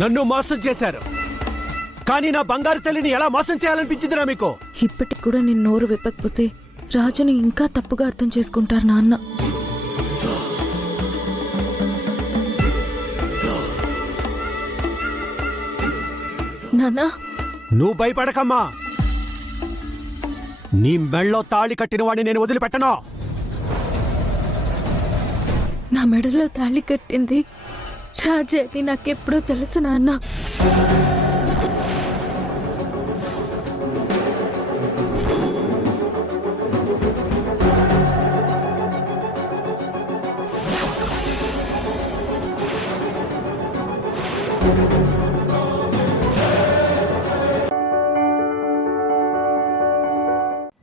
నన్ను మోసం చేశారు. కానీ నా బంగారు తల్లిని ఎలా మోసం చేయాలనిపించిందిరా మీకు? ఇప్పటికి కూడా నేను నోరు విప్పకపోతే రాజుని ఇంకా తప్పుగా అర్థం చేసుకుంటారు నాన్న. నాన్నా, నువ్వు భయపడకమ్మా. నీ మెళ్ళో తాళి కట్టిన వాడిని నేను వదిలిపెట్టను. నా మెడలో తాళి కట్టింది రాజే అని నాకెప్పుడూ తెలుసు నాన్న.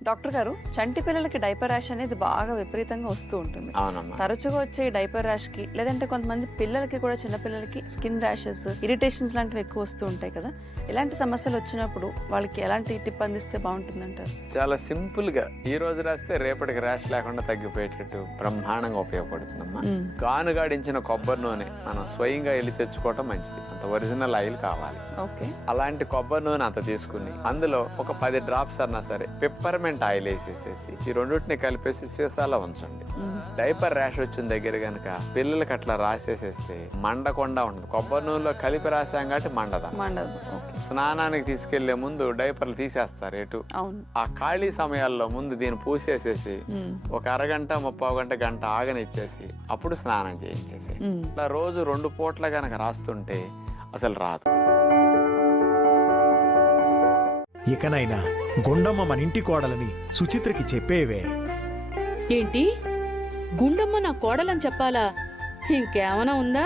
డాక్టర్ గారు, చంటి పిల్లలకి డైపర్ ర్యాష్ అనేది బాగా విపరీతంగా వస్తూ ఉంటుంది. తరచుగా వచ్చే డైపర్ ర్యాష్ కి లేదంటే కొంతమంది పిల్లలకి కూడా చిన్న పిల్లలకి స్కిన్ ర్యాషెస్, ఇరిటేషన్స్ లాంటివి ఎక్కువ వస్తూ ఉంటాయి కదా. ఇలాంటి సమస్యలు వచ్చినప్పుడు వాళ్ళకి ఎలాంటి టిప్ అందిస్తే బాగుంటుంది అంటారు? చాలా సింపుల్ గా ఈ రోజు రాస్తే రేపటికి ర్యాష్ లేకుండా తగ్గిపోయేటట్టు బ్రహ్మాండంగా ఉపయోగపడుతుందమ్మా. గానుగాడించిన కొబ్బరి నూనె మనం స్వయంగా వెళ్ళి తెచ్చుకోవటం మంచిది. అంత ఒరిజినల్ ఆయిల్ కావాలి. ఓకే. అలాంటి కొబ్బరి నూనె అంత తీసుకుని అందులో ఒక 10 డ్రాప్స్ అన్నా సరే పెప్పర్మెంట్ ఆయిల్ వేసేసేసి ఈ రెండింటిని కలిపేసి సీసాలో ఉంచండి. డైపర్ ర్యాష్ వచ్చిన దగ్గర గనక పిల్లలకి అట్లా రాసేసేస్తే మండకుండా ఉండదు. కొబ్బరి నూనెలో కలిపి రాసాం కాబట్టి మండదు. స్నానానికి తీసుకెళ్లే ముందు డైపర్లు తీసేస్తారు ఎటు. ఆ ఖాళీ సమయాల్లో ముందు దీన్ని పూసేసేసి ఒక అరగంట 30 గంట ఆగనిచ్చేసి అప్పుడు స్నానం చేయించేసి ఇట్లా రోజు 2 పూట్ల గనక రాస్తుంటే అసలు రాదు. ఇకనైనా గుండమ్మ మన ఇంటి కోడలని సుచిత్రకి చెప్పేవే. ఏంటి, గుండమ్మ నా కోడలని చెప్పాలా? ఇంకేమైనా ఉందా?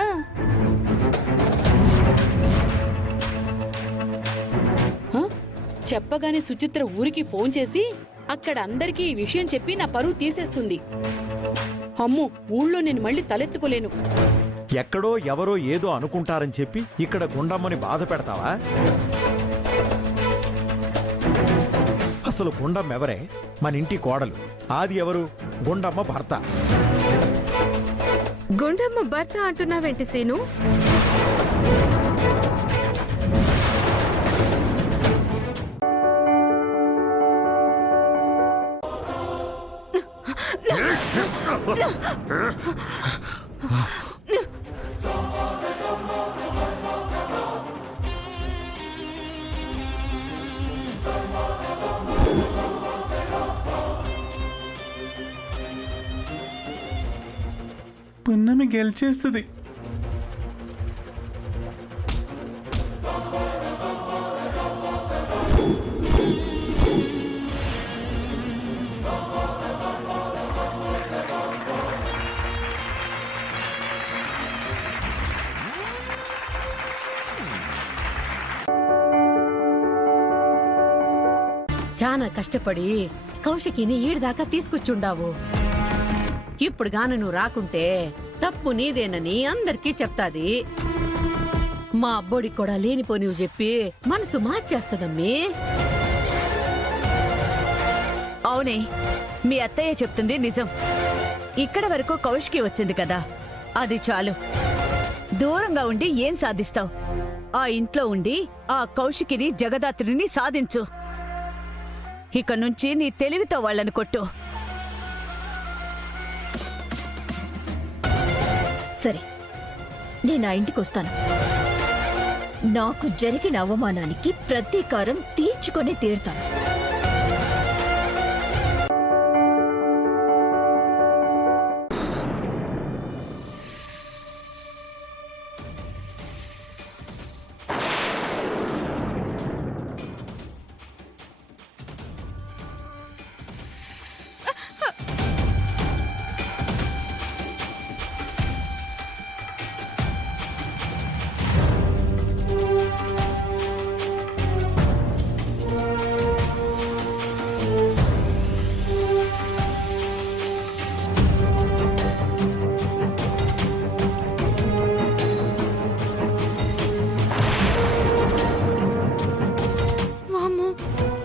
చెప్పగానే సుచిత్ర ఊరికి ఫోన్ చేసి అక్కడ అందరికీ ఈ విషయం చెప్పి నా పరువు తీసేస్తుంది. అమ్మో, ఊళ్ళో నేను మళ్ళీ తలెత్తుకోలేను. ఎక్కడో ఎవరో ఏదో అనుకుంటారని చెప్పి ఇక్కడ గుండమ్మని బాధ పెడతావా? అసలు గుండమ్మ ఎవరే? మన ఇంటి కోడలు. ఆది ఎవరు? గుండమ్మ భర్త. గుండమ్మ భర్త అంటున్నావేంటి సీను? పున్నమి గెలిచేస్తుంది. చాలా కష్టపడి కౌశికిని ఈడిదాకా తీసుకొచ్చుండావు. ఇప్పుడు గాను నువ్వు రాకుంటే తప్పు నీదేనని అందరికీ చెప్తాది. మా అబ్బోడికి కూడా లేనిపోనివి చెప్పి మనసు మార్చేస్తదమ్మీ. అవునే, మీ అత్తయ్య చెప్తుంది నిజం. ఇక్కడ వరకు కౌశికి వచ్చింది కదా, అది చాలు. దూరంగా ఉండి ఏం సాధిస్తావు? ఆ ఇంట్లో ఉండి ఆ కౌశికిని, జగదాత్రిని సాధించు. ఇక నుంచి నీ తెలివితో వాళ్ళని కొట్టు. సరే, నేను ఆ ఇంటికి వస్తాను. నాకు జరిగిన అవమానానికి ప్రతీకారం తీర్చుకొని తీరుతాను.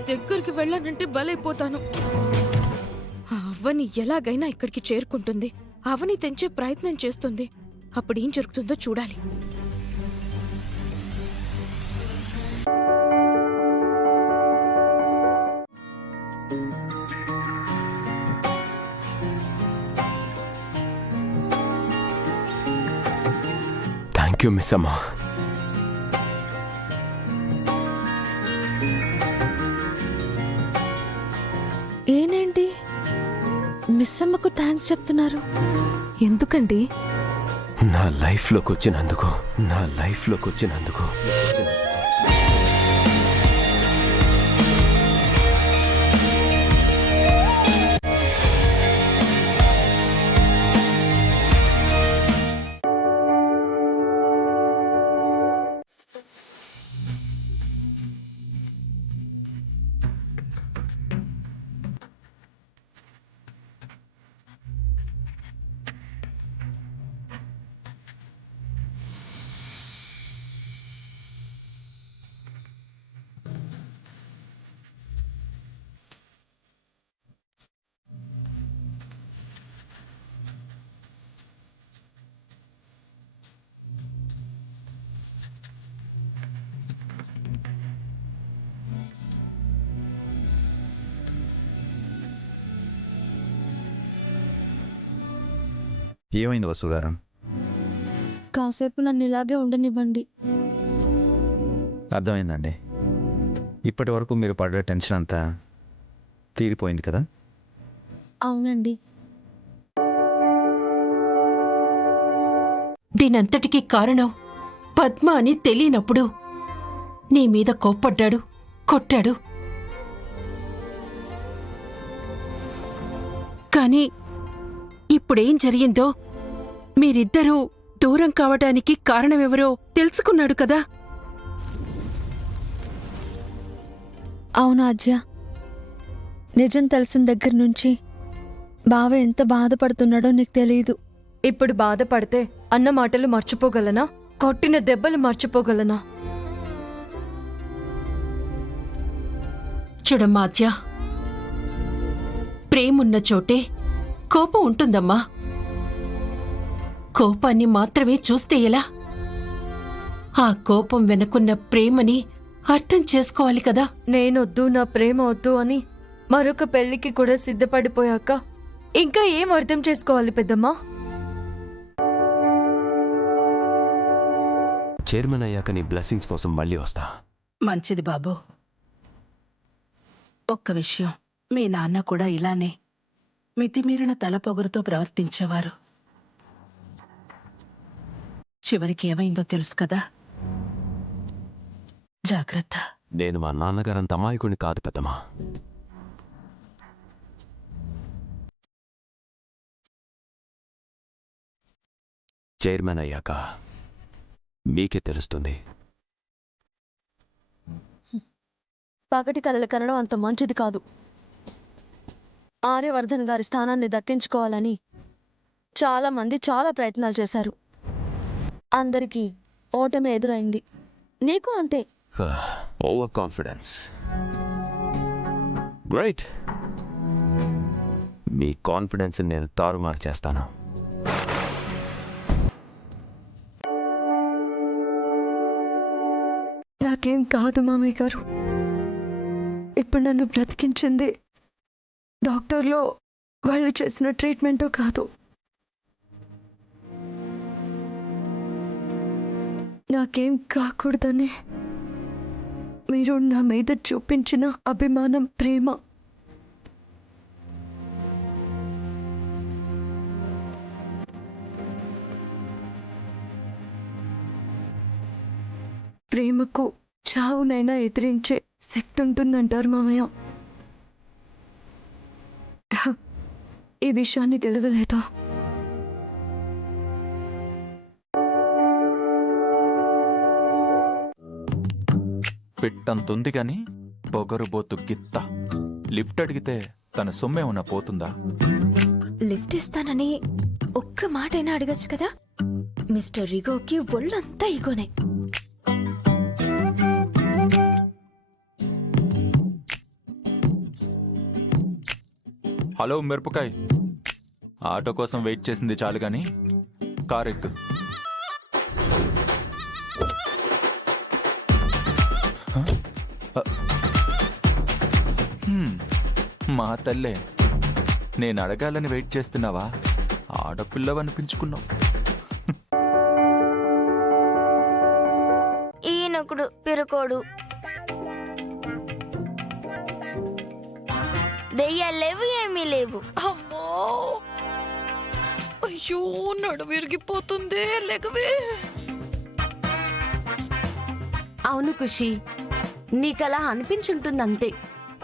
దగ్గరికి వెళ్ళానంటే బలైపోతాను. అవని ఎలాగైనా ఇక్కడికి చేరుకుంటుంది. అవని తెంచే ప్రయత్నం చేస్తుంది. అప్పుడు ఏం జరుగుతుందో చూడాలి. థ్యాంక్ యూ మిస్ అమ్మా. ఏనేంటి మిస్ అమ్మకు థ్యాంక్స్ చెప్తున్నారు? ఎందుకండి? నా లైఫ్లోకి వచ్చినందుకు. ఏమైంది వసుగారు? కాసేపు నన్ను ఇలాగే ఉండనివ్వండి. అర్థమైందండి. ఇప్పటి వరకు మీరు పడ్డ టెన్షన్ అంతా తీరిపోయింది కదా? అవునండి. దీనంతటికీ కారణం పద్మ అని తెలియనప్పుడు నీ మీద కోప్పడ్డాడు, కొట్టాడు. కానీ ఇప్పుడేం జరిగిందో, మీరిద్దరూ దూరం కావటానికి కారణమెవరో తెలుసుకున్నాడు కదా? అవును అజ్జ, నిజం తెలిసిన దగ్గర నుంచి బావ ఎంత బాధపడుతున్నాడో నీకు తెలియదు. ఇప్పుడు బాధపడితే అన్న మాటలు మర్చిపోగలనా? కొట్టిన దెబ్బలు మర్చిపోగలనా? చూడమ్మా అద్య, ప్రేమున్న చోటే కోపం ఉంటుందమ్మా. కోపాన్ని మాత్రమే చూస్తే ఎలా? ఆ కోపం వెనుకున్న ప్రేమని అర్థం చేసుకోవాలి కదా. నేనొద్దు, నా ప్రేమ వద్దు అని మరొక పెళ్లికి కూడా సిద్ధపడిపోయాక ఇంకా ఏం అర్థం చేసుకోవాలి పెద్దమ్మా? చైర్మన్ అయ్యాక నీ బ్లెస్సింగ్స్ కోసం మళ్ళీ వస్తా. మంచిది బాబు. ఒక్క విషయం, మీ నాన్న కూడా ఇలానే మితిమీరిన తలపొగరుతో ప్రవర్తించేవారు. చివరికి ఏమైందో తెలుసు కదా. జాగ్రత్త. నేను మా నాన్నగారంత అమాయకుడిని కాదు పెద్దమ్మా. చైర్మన్ అయ్యాక మీకే తెలుస్తుంది. పగటి కలలు కనడం అంత మంచిది కాదు. ఆర్యవర్ధన్ గారి స్థానాన్ని దక్కించుకోవాలని చాలా మంది చాలా ప్రయత్నాలు చేశారు. అందరికీ ఓటమి ఎదురైంది. నీకు అంతే. Over confidence. గ్రేట్. మీ కాన్ఫిడెన్స్ నేను తారుమారు చేస్తాను. నాకేం కాదు మామయ్య గారు. ఇప్పుడు నన్ను బ్రతికించింది డాక్టర్లో వాళ్ళు చేసిన ట్రీట్మెంటో కాదు, నాకేం కాకూడదని మీరు నా మీద చూపించిన అభిమానం, ప్రేమ. ప్రేమకు చావునైనా ఎదిరించే శక్తి ఉంటుందంటారు మామయ్య. ఈ విషయాన్ని గెలవలేదా? పిట్టంతుంది గాని పొగరుబోతు గిత్త. లిఫ్ట్ అడిగితే తన సొమ్మేమన్నా పోతుందా? లిఫ్ట్ ఇస్తానని ఒక్క మాటైనా అడగచ్చు కదా. మిస్టర్ ఇగోకి ఒళ్ళంతా ఇగోనే. హలో మిరపకాయ్, ఆటో కోసం వెయిట్ చేసింది చాలు గాని కార్ ఎక్కు. మా తల్లే, నేను అడగాలని వెయిట్ చేస్తున్నావా? ఆడపిల్లవనిపించుకున్నావు. ఈయనొకడు పిరకోడు. దెయ్యాలు లేవు, ఏమీ లేవు. అమ్మో, అయ్యో నడుము విరిగిపోతుంది, లేకవే. అవును ఖుషి, నీకలా అనిపించుంటుంది అంతే.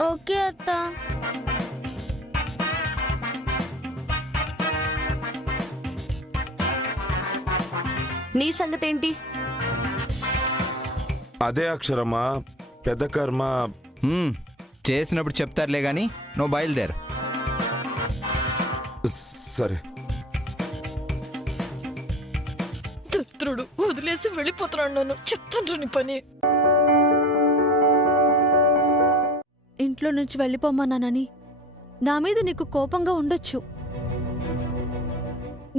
ఓకే అత్త. నీ సంగతేంటి? అదే అక్షరమా, పెద్ద కర్మ. చేసినప్పుడు చెప్తారులే గాని నువ్వు బయలుదేరు. సరే. దత్రుడు వదిలేసి వెళ్ళిపోతున్నాడు. నన్ను చెప్తాను నీ పని. ఇంట్లో నుంచి వెళ్ళిపోమన్నానని నా మీద నీకు కోపంగా ఉండొచ్చు.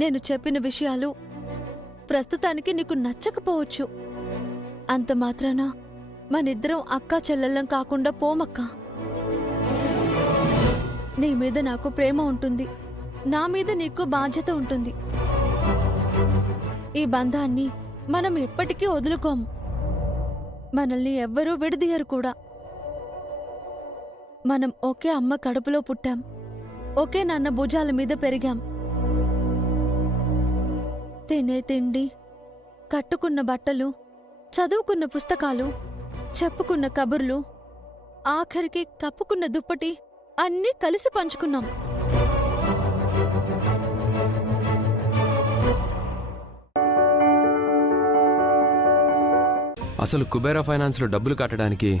నేను చెప్పిన విషయాలు ప్రస్తుతానికి నీకు నచ్చకపోవచ్చు. అంత మాత్రాన మనిద్దరం అక్కా చెల్లెళ్ళం కాకుండా పోమక్క. నీ మీద నాకు ప్రేమ ఉంటుంది, నా మీద నీకు బాధ్యత ఉంటుంది. ఈ బంధాన్ని మనం ఎప్పటికీ వదులుకోము. మనల్ని ఎవ్వరూ విడదీయరు కూడా. మనం ఒకే అమ్మ కడుపులో పుట్టాం, ఒకే నాన్న భుజాల మీద పెరిగాం. తినే తిండి, కట్టుకున్న బట్టలు, చదువుకున్న పుస్తకాలు, చెప్పుకున్న కబుర్లు, ఆఖరికి కప్పుకున్న దుప్పటి అన్నీ కలిసి పంచుకున్నాం. అసలు కుబేరా ఫైనాన్స్లో డబ్బులు కట్టడానికి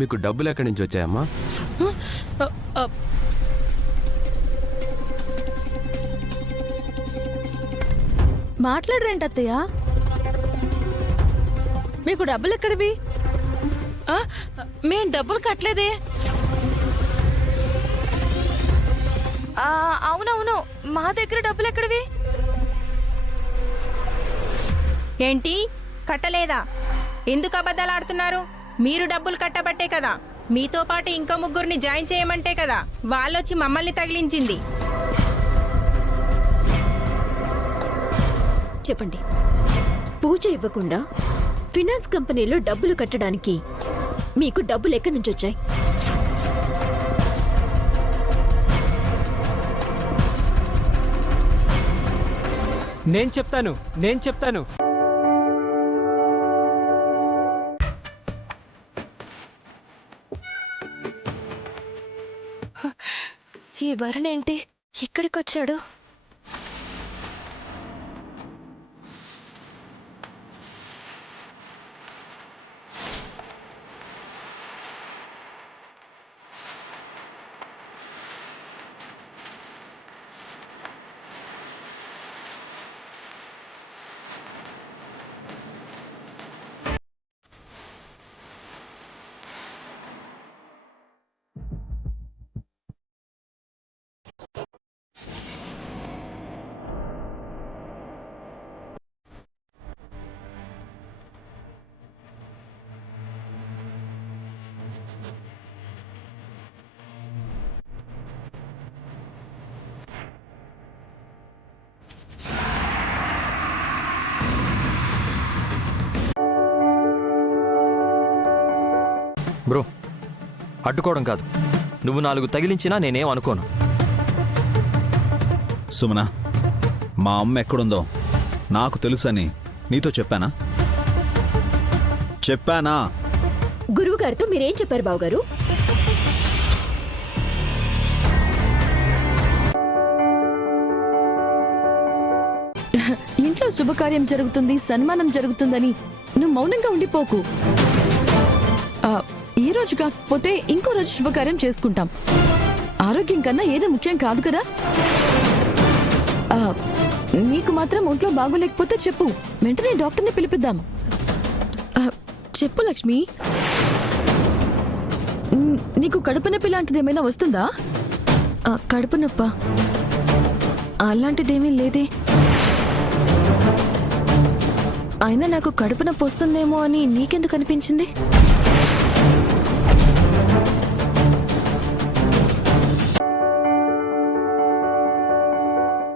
మీకు డబ్బులు ఎక్కడి నుంచి వచ్చాయమ్మా? మాట్లాడరేంటత్తయ్య? మీకు డబ్బులు ఎక్కడివి? మేం డబ్బులు కట్టలేదే. అవునవును, మా దగ్గర డబ్బులు ఎక్కడివి? ఏంటి కట్టలేదా? ఎందుకు అబద్ధాలు ఆడుతున్నారు? మీరు డబ్బులు కట్టబట్టే కదా, మీతో పాటు ఇంకో ముగ్గురిని జాయిన్ చేయమంటే కదా వాళ్ళొచ్చి మమ్మల్ని తగిలించింది. చెప్పండి, పూజ ఇవ్వకుండా ఫినాన్స్ కంపెనీలో డబ్బులు కట్టడానికి మీకు డబ్బులు ఎక్కడి నుంచి వచ్చాయి? నేను చెప్తాను. ఈ వరుణ్ ఏంటి ఇక్కడికొచ్చాడు? బ్రో, అడ్డుకోవడం కాదు, నువ్వు 4 తగిలించినా నేనేం అనుకోను. సుమన, మా అమ్మ ఎక్కడుందో నాకు తెలుసని నీతో చెప్పానా? గురువు గారితో మీరేం చెప్పారు బావగారు? ఇంట్లో శుభకార్యం జరుగుతుంది, సన్మానం జరుగుతుందని నువ్వు మౌనంగా ఉండిపోకు. ఈ రోజు కాకపోతే ఇంకో రోజు శుభకార్యం చేసుకుంటాం. ఆరోగ్యం కన్నా ఏదో ముఖ్యం కాదు కదా. నీకు మాత్రం ఒంట్లో బాగోలేకపోతే చెప్పు, వెంటనే డాక్టర్ని పిలిపిద్దాం. చెప్పు లక్ష్మి, నీకు కడుపు నొప్పి లాంటిది ఏమైనా వస్తుందా? కడుపు నొప్ప అలాంటిదేమీ లేదే. అయినా నాకు కడుపు నొప్పి వస్తుందేమో అని నీకెందుకు అనిపించింది?